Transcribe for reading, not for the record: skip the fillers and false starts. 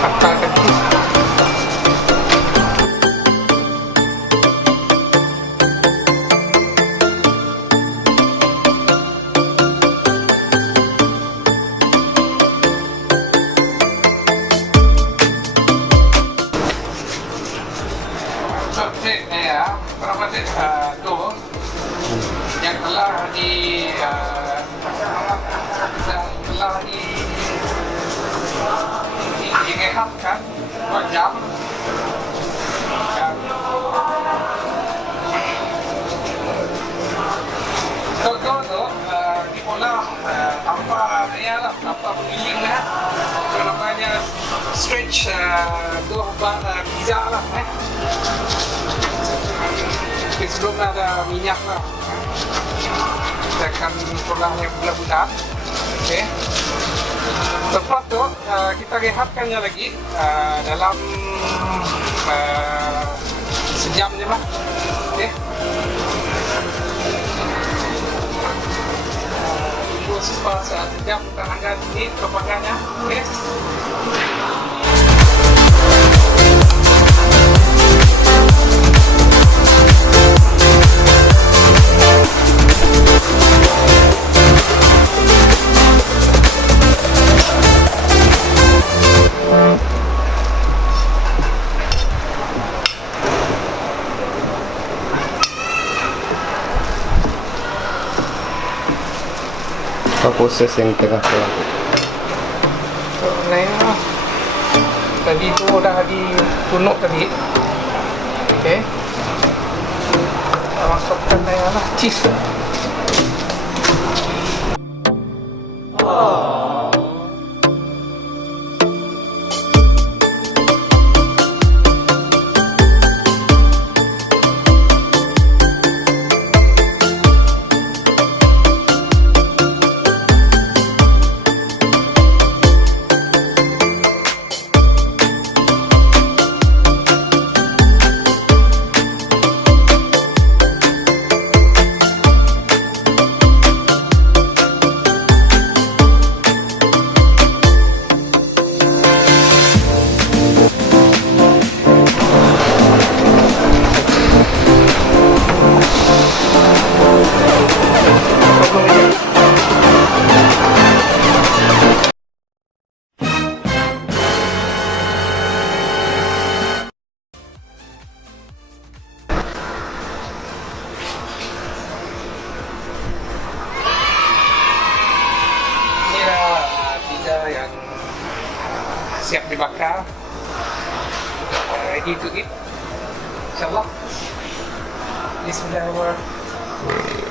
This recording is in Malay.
hantarkan cheese. Yang telah direhatkan 2 jam dan Toto tu diolah tanpa penggiling lah, namanya stretch pizza lah. Sebelum ada minyak lah, kita akan polanya bulat-bulat. Okay. Lepas tu kita rehatkannya lagi dalam sejam je lah. Okay. Tunggu sejam kita angkat ini kepadanya. Okay. Apa proses yang tengah berlaku? Tadi tu dah ditunuk tadi. Okey. Masukkan lah cheese. Yang siap dibakar, ready to eat. InsyaAllah. Bismillahirrahmanirrahim.